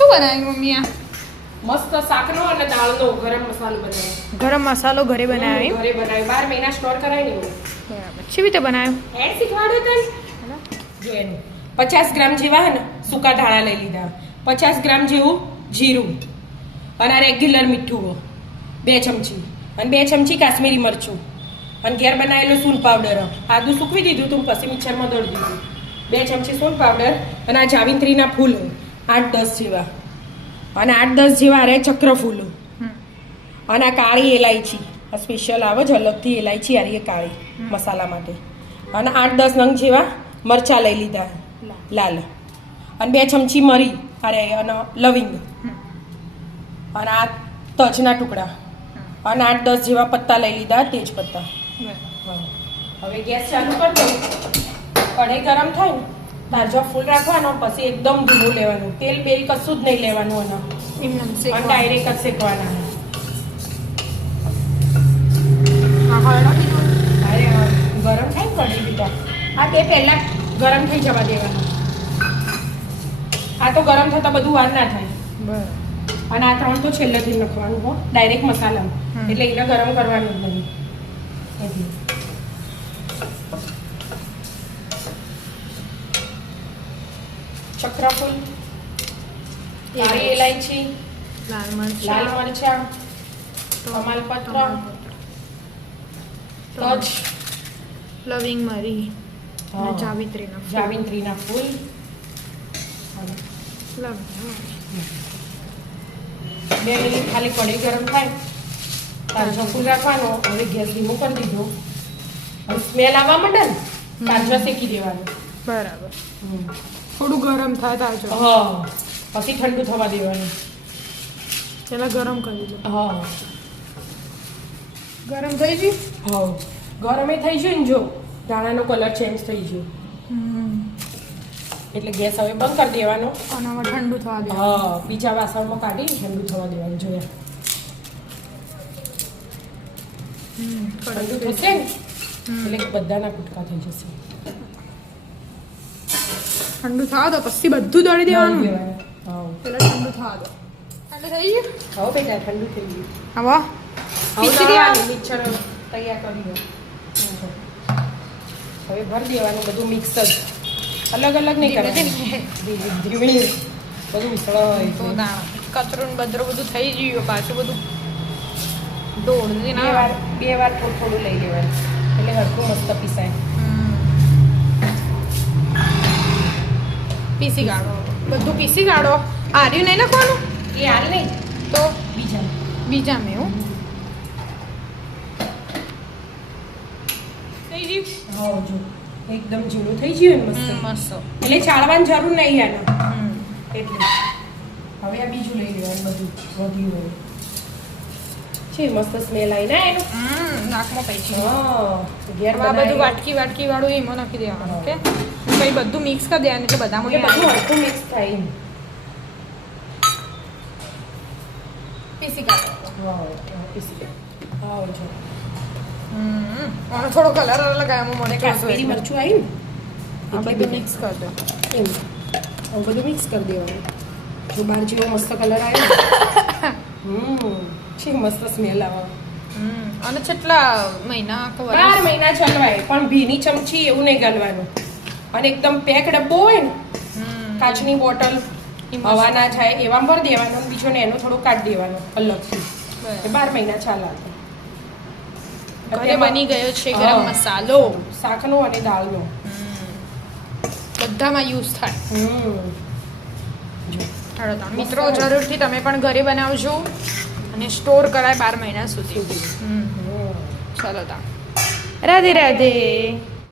શું બનાવ્યું મમ્મી આ મસ્ત શાકનો અને દાળનો ગરમ મસાલો બનાવ્યો. ગરમ મસાલો ઘરે બનાવ્યો ઘરે બનાવ્યો 12 મહિના સ્ટોર કરાય ને એવું. બરાબર કેવી રીતે બનાવ્યો એડ શીખવાડ્યો તને જો એનું 50 ગ્રામ જેવા હે ને સૂકા ધાણા લઈ લીધા, 50 ગ્રામ જેવું જીરું અને આ રેગ્યુલર મીઠું 2 ચમચી અને 2 ચમચી કાશ્મીરી મરચું અને ઘેર બનાવેલો સૂન પાવડર. આદું સૂકવી દીધું તું પછી મિક્સરમાં દળી દીધું. 2 ચમચી સૂન પાવડર અને આ જાવિત્રીના ફૂલ 8-10 જેવા અને 8-10 જેવા રે ચક્ર ફૂલ અને આ કાળી એલાયચી આ સ્પેશિયલ આવે છે અલગથી એલાયચી આ રહી કાળી મસાલા માટે અને 8-10 નંગ જેવા મરચાં લઈ લીધા લાલ અને 2 ચમચી મરી અરે અને લવિંગ અને આ તજના ટુકડા અને 8-10 જેવા પત્તા લઈ લીધા તેજ પત્તા. હવે ગેસ ચાલુ કરી દઉં. કઢાઈ ગરમ થાય ને તાજો ફૂલ રાખવાનો પછી એકદમ ધીમું લેવાનું. તેલ બેલ કશું જ નહીં લેવાનું અને ડાયરેક્ટ જ શેકવાના. અરે ગરમ થાય ને કઢાઈ દીધા આ તે પહેલાં ગરમ થઈ જવા દેવાના. આ તો ગરમ થતાં બધું વાર ના થાય. અને આ 3 તો છેલ્લેથી નાખવાનું હો ડાયરેક્ટ મસાલામાં એટલે એને ગરમ કરવાનું જ નહીં. ચક્રફૂલ, કાળી એલાયચી, લાલ મરચાં, તમાલપત્ર, તજ, લવિંગ મરી અને જાવિત્રીના ફૂલ. બે મિનિટ ખાલી કઢાઈ ગરમ થાય તાજો ફૂલ રાખવાનો. હવે ગેસ ધીમો કરી દીધો. સ્મેલ આવવા માંડે ને તાજો શેકી દેવાનું. બરાબર થોડું ગરમ થાય તાજો હા પછી ઠંડુ થવા દેવાનું. પેલા ગરમ કરી લો. હા ગરમ થઈ ગયું. હા ગરમે થઈ ગયું ને જો ધાણાનો કલર ચેન્જ થઈ ગયો એટલે ગેસ હવે બંધ કરી દેવાનો અને હવે ઠંડુ થવા દે. હા બીજા વાસણમાં કાઢી ઠંડુ થવા દેવાનું. જોયા ઠંડુ થશે ને એટલે બધાના કુટકા થઈ જશે. ઠંડુ થવા દો પછી બધું દળી દેવાનું. હા પેલા ઠંડુ થવા દો. ઠંડુ થઈ ગયું. હવે બેટા ઠંડુ થઈ ગયું. હવે પીસી દેવાનું. મિક્સર તૈયાર કરી દો. હવે ભરી દેવાનું બધું મિક્સ જ અલગ અલગ નહીં કરવાનું. ધીમે બધું ઉસળાય તો કચરું બદરું બધું થઈ ગયું પાછું બધું દોડતી ના બે વાર થોડું થોડું લઈ લેવાનું એટલે હરખું મસ્ત પીસાય. પીસી કાઢો બધું પીસી કાઢો. આર્યું નહીં નાખવાનું એ હાલ નહીં તો બીજા મેં એવું થઈ ગયું. હા જો એકદમ ઝીણું થઈ ગયું ને મસ્ત મસ્ત એટલે ચાળવાની જરૂર નહીં આને એટલે હવે આ બીજું લઈ લેવાનું બધું વધ્યું હોય છે. મસ્ત સ્મેલ આવી ના એનું નાકમાં પૈસી હા ઘેર આ બધું વાટકી વાળું એમાં નાખી દેવાનું. ઓકે પછી બધું મિક્સ કરી દેવાનું એટલે બધામાં બધું હરખું મિક્સ થાય. પીસી કાઢો. હા પીસી હા જો અને થોડો કલર લગાવ્યો મને કાશ્મીરી મરચું આવ્યું ને આ બધું મિક્સ કરી દો. એમ હવે બધું મિક્સ કરી દેવાનું. જો બહાર જેવો મસ્ત કલર આવ્યો છે મસ્ત સ્મેલ આવે. અને કેટલા મહિના 12 મહિના ચલવાય પણ ભીની ચમચી એવું નહીં ગાલવાનું. અને એકદમ પેક ડબ્બો હોય ને કાચની બોટલ હવા ના જાય એવા ભરી દેવાનો. બીજો ને એનો થોડું કાઢી દેવાનો અલગથી. 12 મહિના ચાલે. ઘરે બની ગયો છે ગરમ મસાલો શાકનો અને દાળનો બધામાં યુઝ થાય. મિત્રો જરૂરથી તમે પણ ઘરે બનાવજો અને સ્ટોર કરાય 12 મહિના સુધી. ચલો તા રાધે રાધે.